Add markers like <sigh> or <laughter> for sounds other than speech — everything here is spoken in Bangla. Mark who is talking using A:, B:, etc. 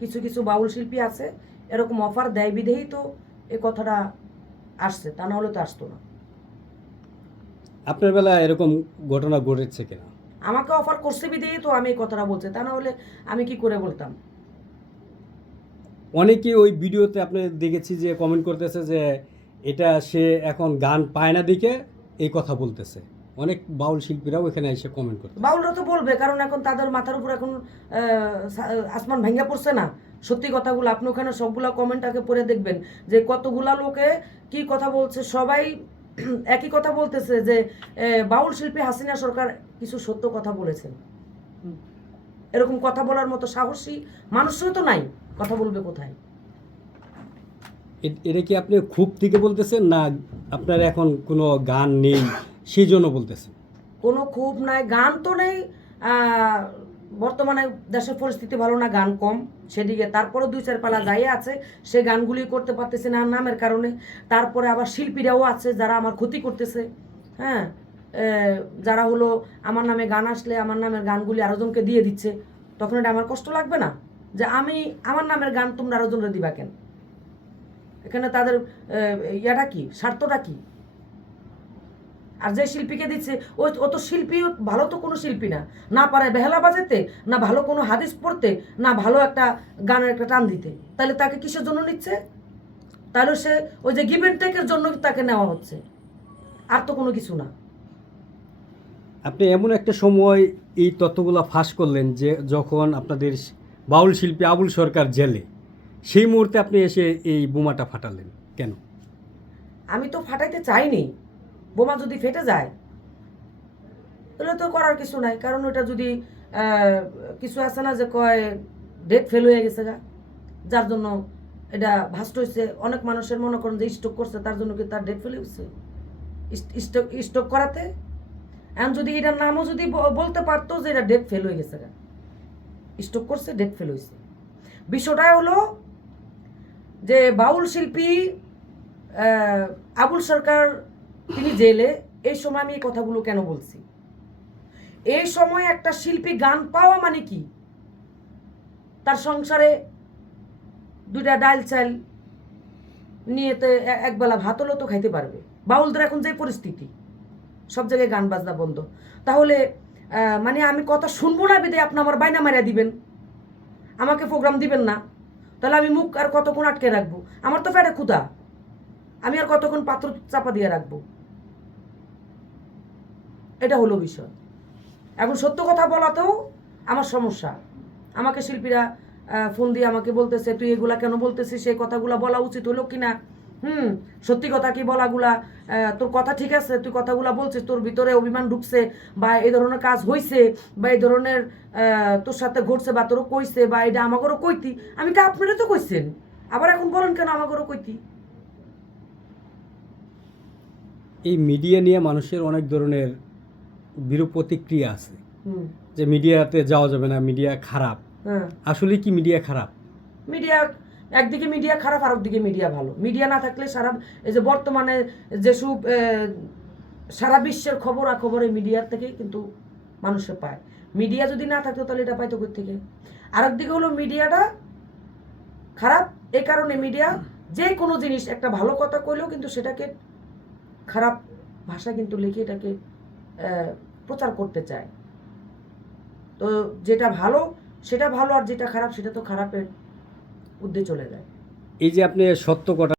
A: কিছু কিছু বাউল শিল্পী আছে এরকম অফার দেয় বিধেই তো এ কথাটা আসছে তা না হলে তো আসতো না।
B: আপনার বেলা এরকম ঘটনা ঘটেছে কিনা?
A: আমাকে অফার করছে বিধেই তো আমি এই কথাটা বলছি তা না হলে আমি কি করে বলতাম?
B: অনেকে ওই ভিডিওতে আপনি দেখেছি যে কমেন্ট করতেছে যে এটা সে এখন গান পায় না দেখে এই কথা বলতেছে। অনেক বাউল শিল্পীরাও এখানে এসে কমেন্ট করতে
A: বাউলরা তো বলবে কারণ এখন তাদের মাথার উপর এখন আসমান ভেঙে পড়ছে না। সত্যি কথাগুলো আপনি ওখানে সবগুলা কমেন্ট আগে পড়ে দেখবেন যে কতগুলা লোকে কি কথা বলছে। সবাই <clears throat> একই কথা বলতেছে যে বাউল শিল্পী হাসিনা সরকার কিছু সত্য কথা বলেছেন। এরকম কথা বলার মতো সাহসী মানুষও তো নাই কথা বলবে কোথায়?
B: এটা কি আপনি খুব থেকে বলতেছেন না আপনার এখন কোনো গান নেই? সেই জন্য বলতেছেন
A: কোনো খুব নাই, গান তো নেই বর্তমানে দেশের পরিস্থিতি ভালো না, গান কম। সেদিকে তারপরে দুই চার পালা যাই আছে, সে গানগুলি করতে পারতেছে না নামের কারণে। তারপরে আবার শিল্পীরাও আছে যারা আমার ক্ষতি করতেছে হ্যাঁ? যারা হলো আমার নামে গান আসলে আমার নামের গানগুলি আরোজনকে দিয়ে দিচ্ছে, তখন এটা আমার কষ্ট লাগবে না? যে আমি আমার নামের গান তোমরা আরোজনরা দিবা কেন? এখানে তাদের ইয়াটা কি? স্বার্থটা কি? আর যে শিল্পীকে দিচ্ছে ও অত তো শিল্পী ভালো তো কোনো শিল্পী না। না পারে বেহালা বাজাতে না ভালো কোনো হাদিস পড়তে না ভালো একটা গানের একটা টান দিতে। তাহলে তাকে কিসের জন্য নিচ্ছে? তাহলে সে ওই যে গিভ টেকের জন্য তাকে নেওয়া হচ্ছে। আর তো কোনো কিছু না।
B: আপনি এমন একটা সময় এই তথ্যগুলো ফাঁস করলেন যে যখন আপনাদের বাউল শিল্পী আবুল সরকার জেলে সেই মুহূর্তে আপনি এসে এই বোমাটা ফাটালেন কেন?
A: আমি তো ফাটাইতে চাইনি। বোমা যদি ফেটে যায়, তাহলে তো করার কিছু নাই। কারণ ওটা যদি কিছু আছে না যে কয়, ডেট ফেল হয়ে গেছে গা। যার জন্য এটা ভাস্ট হয়েছে অনেক মানুষের মনে করেন যে স্টক করছে, তার জন্য কি তার ডেট ফেল হয়েছে স্টক স্টক করাতে? এখন যদি এটার নামও যদি বলতে পারতো যে এটা ডেট ফেল হয়ে গেছে গা। স্টক করছে, ডেট ফেল হয়েছে বিষয়টা হলো যে বাউল শিল্পী আবুল সরকার তিনি জেলে, এই সময় আমি এই কথাগুলো কেন বলছি? এই সময় একটা শিল্পী গান পাওয়া মানে কি? তার সংসারে দুইটা ডাল চাল নিয়ে তো একবেলা ভাত হলেও তো খাইতে পারবে। বাউলদের এখন যে পরিস্থিতি, সব জায়গায় গান বাজনা বন্ধ। তাহলে মানে আমি কথা শুনব না বেদে আপনি আমার বাইনা মারিয়া দিবেন। আমাকে প্রোগ্রাম দিবেন না। তাহলে আমি মুখ আর কতক্ষণ আটকে রাখব? আমার তো ফেটে ক্ষুধা। আমি আর কতক্ষণ পাত্র চাপা দিয়ে রাখব? এটা হলো বিষয়। এখন সত্য কথা বলাতেও আমার সমস্যা। আমাকে শিল্পীরা ফোন দিয়ে আমাকে বলতেছে, তুই এগুলা কেন বলতেছিস? সেই কথাগুলো বলা উচিত হলো কি না হুম, সত্যি কথা কি বলাগুলা? তোর কথা ঠিক আছে, তুই কথাগুলা বলছিস, তোর ভিতরে অভিমান ঢুকছে, বা এই ধরনের কাজ হইছে, বা এই ধরনের তোর সাথে ঘটছে, বা তোরও কইছে, বা এটা আমাকেও কইতি। আমি কা আপনারা তো কইছেন। আবার এখন বলেন কেন আমাকেও কইতি?
B: এই মিডিয়া নিয়ে মানুষের অনেক ধরনের বিরূপ প্রতিক্রিয়া আছে। যে মিডিয়াতে যাওয়া যাবে না মিডিয়া খারাপ।
A: হ্যাঁ।
B: আসলে কি মিডিয়া খারাপ?
A: মিডিয়া একদিকে মিডিয়া খারাপ আর একদিকে মিডিয়া ভালো। মিডিয়া না থাকলে সারা এই যে বর্তমানে যেসব আহ, সারা বিশ্বের খবর আর খবরে মিডিয়ার থেকেই কিন্তু মানুষে পায়। মিডিয়া যদি না থাকতো তাহলে এটা পাইতো কোথা থেকে আর একদিকে হলো মিডিয়াটা খারাপ এই কারণে মিডিয়া যে কোনো জিনিস একটা ভালো কথা কইলেও কিন্তু সেটাকে খারাপ ভাষা কিন্তু লিখে এটাকে প্রচার করতে চায়। তো যেটা ভালো, সেটা ভালো আর যেটা খারাপ, সেটা তো খারাপের উদ্দে চলে যায়।
B: এই যে আপনি সত্য কথা